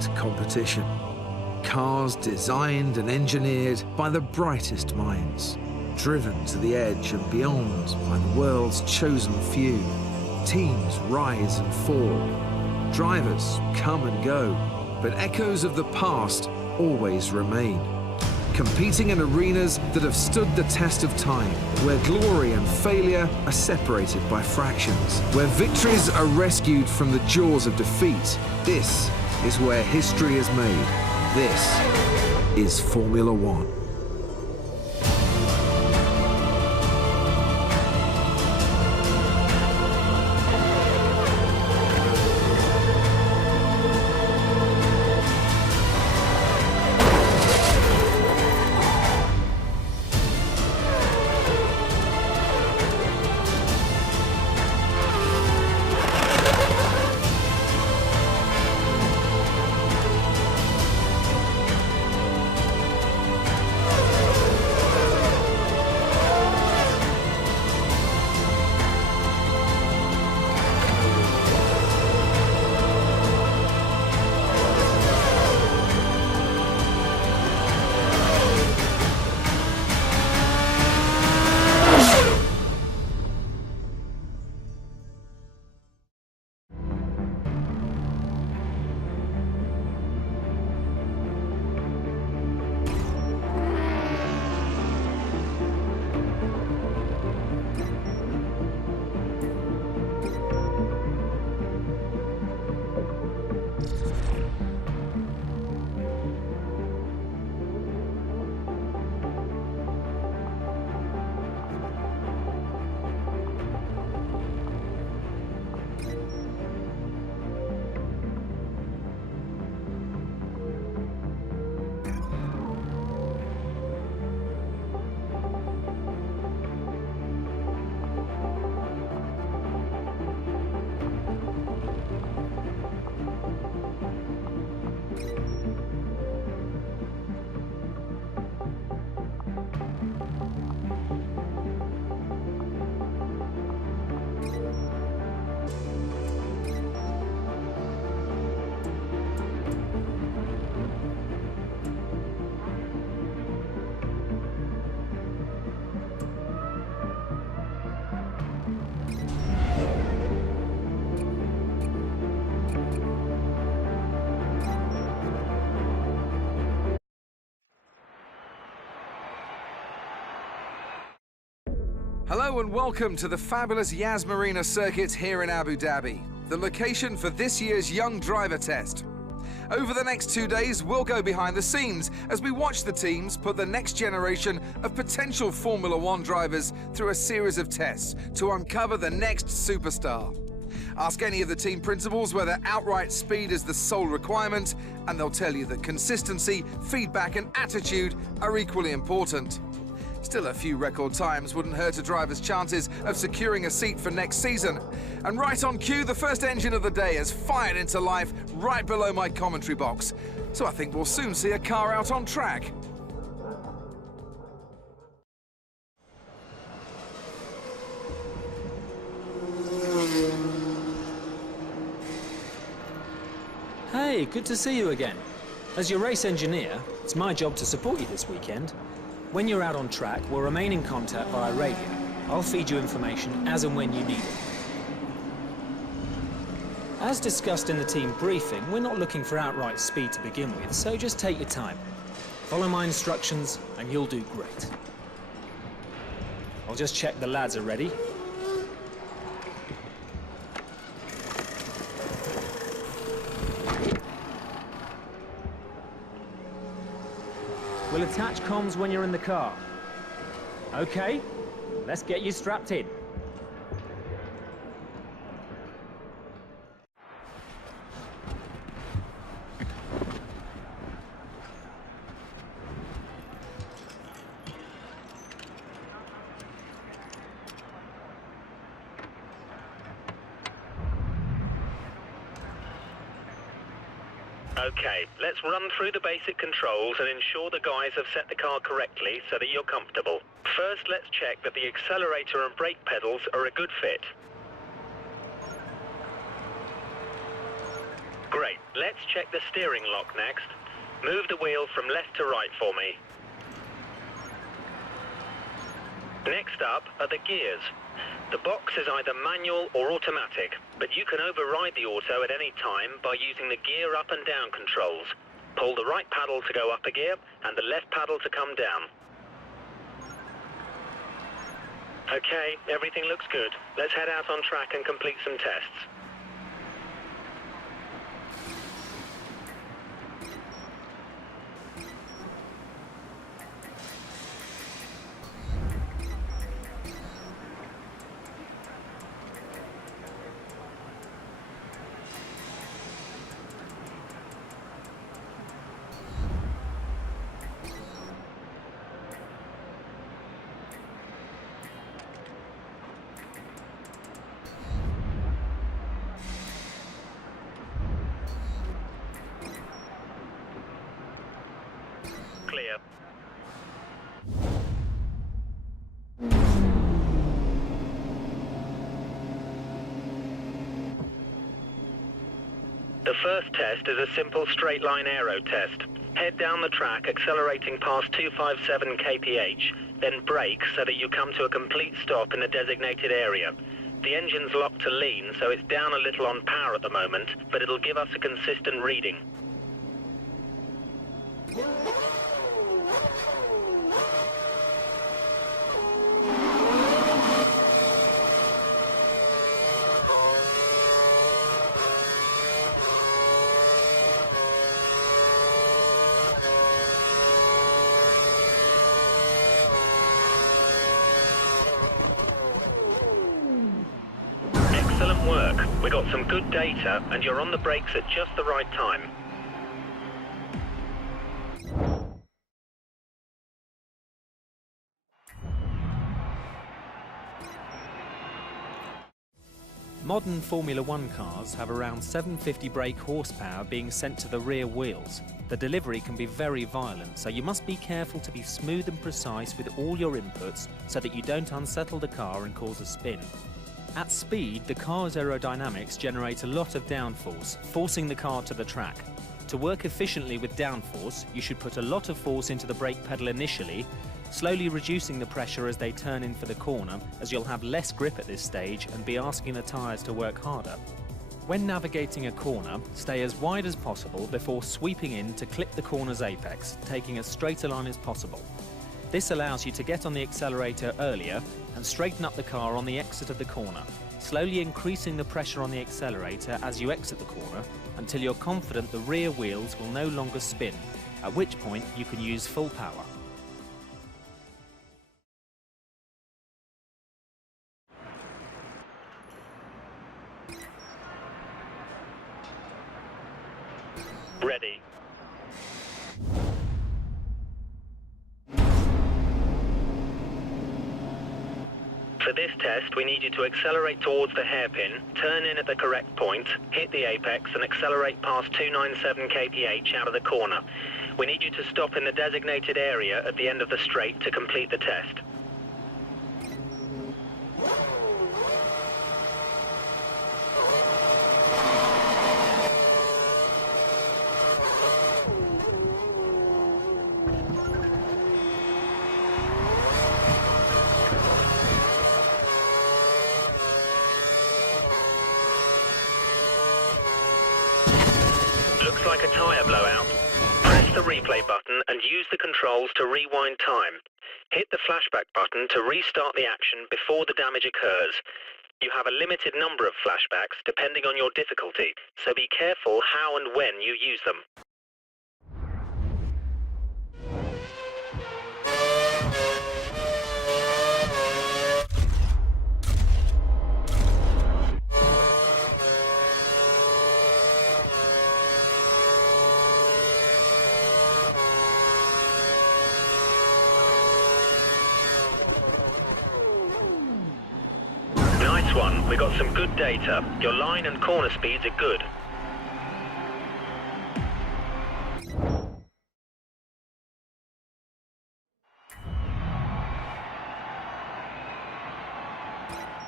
exact competition. Cars designed and engineered by the brightest minds, driven to the edge and beyond by the world's chosen few. Teams rise and fall, drivers come and go, but echoes of the past always remain. Competing in arenas that have stood the test of time, where glory and failure are separated by fractions, where victories are rescued from the jaws of defeat. This is where history is made. This is Formula One. Hello and welcome to the fabulous Yas Marina circuit here in Abu Dhabi, the location for this year's Young Driver Test. Over the next 2 days, we'll go behind the scenes as we watch the teams put the next generation of potential Formula One drivers through a series of tests to uncover the next superstar. Ask any of the team principals whether outright speed is the sole requirement, and they'll tell you that consistency, feedback and attitude are equally important. Still, a few record times wouldn't hurt a driver's chances of securing a seat for next season. And right on cue, the first engine of the day has fired into life right below my commentary box. So I think we'll soon see a car out on track. Hey, good to see you again. As your race engineer, it's my job to support you this weekend. When you're out on track, we'll remain in contact via radio. I'll feed you information as and when you need it. As discussed in the team briefing, we're not looking for outright speed to begin with, so just take your time. Follow my instructions and you'll do great. I'll just check the lads are ready. We'll attach comms when you're in the car. Okay, let's get you strapped in. Okay, let's run through the basic controls and ensure the guys have set the car correctly so that you're comfortable. First, let's check that the accelerator and brake pedals are a good fit. Great, Let's check the steering lock next. Move the wheel from left to right for me. Next up are the gears. The box is either manual or automatic, but you can override the auto at any time by using the gear up and down controls. Pull the right paddle to go up a gear and the left paddle to come down. Okay, everything looks good. Let's head out on track and complete some tests. Clear. The first test is a simple straight line aero test. Head down the track, accelerating past 257 kph, then brake so that you come to a complete stop in the designated area. The engine's locked to lean, so it's down a little on power at the moment, but it'll give us a consistent reading. Excellent work. We got some good data, and you're on the brakes at just the right time. Modern Formula One cars have around 750 brake horsepower being sent to the rear wheels. The delivery can be very violent, so you must be careful to be smooth and precise with all your inputs so that you don't unsettle the car and cause a spin. At speed, the car's aerodynamics generate a lot of downforce, forcing the car to the track. To work efficiently with downforce, you should put a lot of force into the brake pedal initially, slowly reducing the pressure as they turn in for the corner, as you'll have less grip at this stage and be asking the tyres to work harder. When navigating a corner, stay as wide as possible before sweeping in to clip the corner's apex, taking as straight a line as possible. This allows you to get on the accelerator earlier and straighten up the car on the exit of the corner, slowly increasing the pressure on the accelerator as you exit the corner until you're confident the rear wheels will no longer spin, at which point you can use full power. Ready. For this test, we need you to accelerate towards the hairpin, turn in at the correct point, hit the apex and accelerate past 297 kph out of the corner. We need you to stop in the designated area at the end of the straight to complete the test. Looks like a tyre blowout. Press the replay button and use the controls to rewind time. Hit the flashback button to restart the action before the damage occurs. You have a limited number of flashbacks depending on your difficulty, so be careful how and when you use them. Nice one. We got some good data. Your line and corner speeds are good.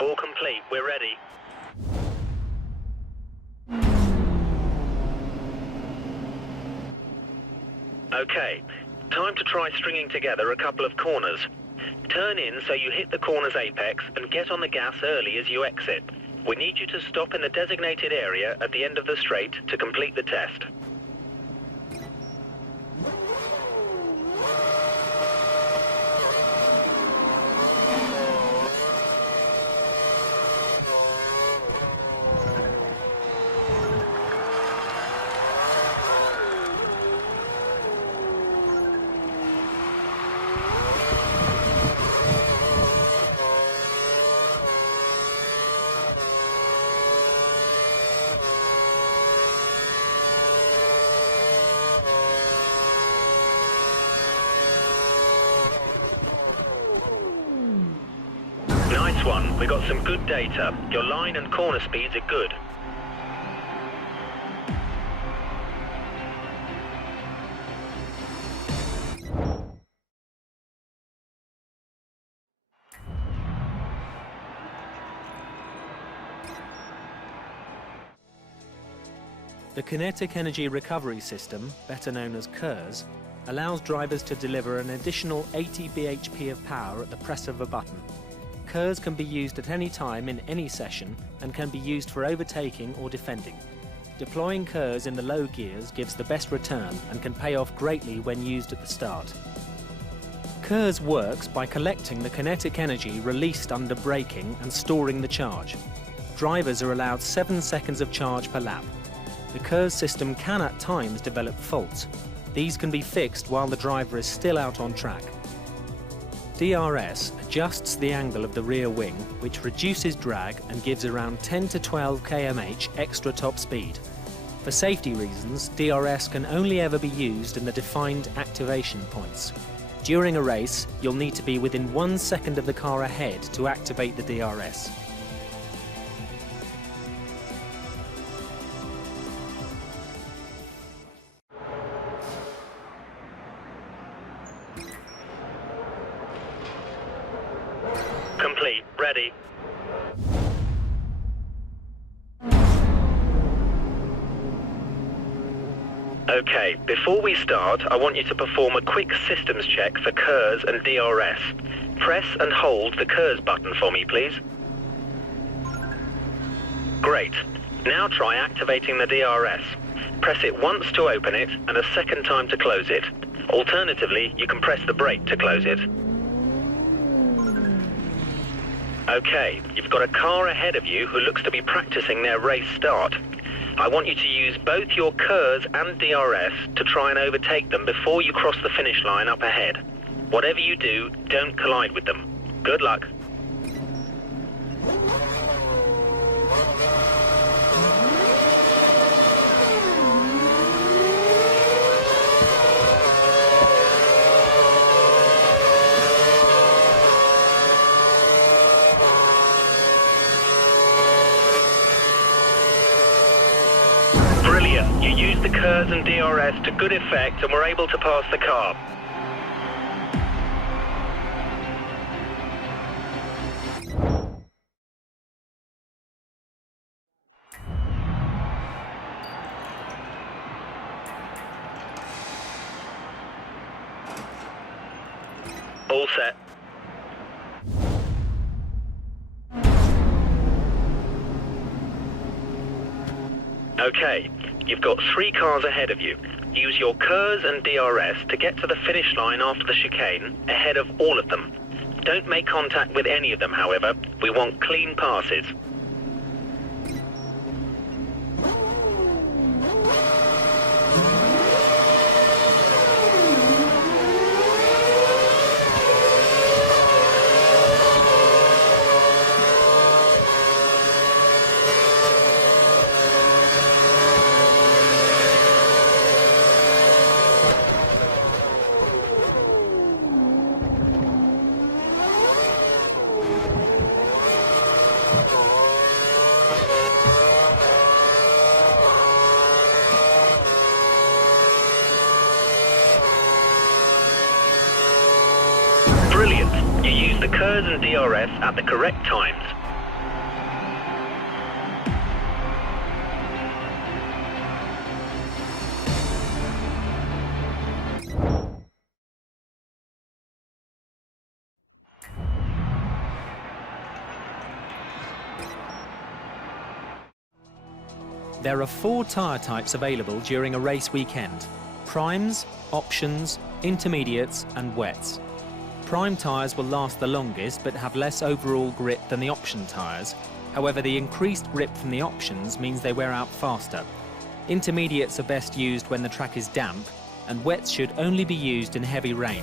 All complete. We're ready. Okay, time to try stringing together a couple of corners. Turn in so you hit the corner's apex and get on the gas early as you exit. We need you to stop in the designated area at the end of the straight to complete the test. Nice one. We got some good data. Your line and corner speeds are good. The Kinetic Energy Recovery System, better known as KERS, allows drivers to deliver an additional 80 bhp of power at the press of a button. KERS can be used at any time in any session and can be used for overtaking or defending. Deploying KERS in the low gears gives the best return and can pay off greatly when used at the start. KERS works by collecting the kinetic energy released under braking and storing the charge. Drivers are allowed 7 seconds of charge per lap. The KERS system can at times develop faults. These can be fixed while the driver is still out on track. DRS adjusts the angle of the rear wing, which reduces drag and gives around 10 to 12 km/h extra top speed. For safety reasons, DRS can only ever be used in the defined activation points. During a race, you'll need to be within 1 second of the car ahead to activate the DRS. Complete. Ready. Okay, before we start, I want you to perform a quick systems check for KERS and DRS. Press and hold the KERS button for me, please. Great. Now try activating the DRS. Press it once to open it and a second time to close it. Alternatively, you can press the brake to close it. Okay, you've got a car ahead of you who looks to be practicing their race start. I want you to use both your KERS and DRS to try and overtake them before you cross the finish line up ahead. Whatever you do, don't collide with them. Good luck. Brilliant. You used the KERS and DRS to good effect and were able to pass the car. All set. Okay, you've got 3 cars ahead of you. Use your KERS and DRS to get to the finish line after the chicane, ahead of all of them. Don't make contact with any of them, however. We want clean passes. Brilliant. You used the KERS and DRS at the correct times. There are 4 tyre types available during a race weekend: primes, options, intermediates and wets. Prime tyres will last the longest but have less overall grip than the option tyres. However, the increased grip from the options means they wear out faster. Intermediates are best used when the track is damp, and wets should only be used in heavy rain.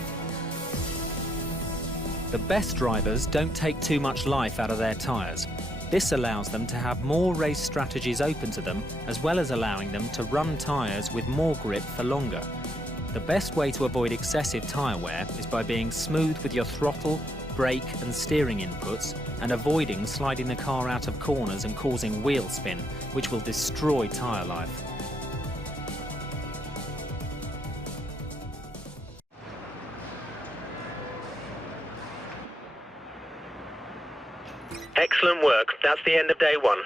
The best drivers don't take too much life out of their tyres. This allows them to have more race strategies open to them, as well as allowing them to run tyres with more grip for longer. The best way to avoid excessive tyre wear is by being smooth with your throttle, brake and steering inputs, and avoiding sliding the car out of corners and causing wheel spin, which will destroy tyre life. Excellent work. That's the end of day 1.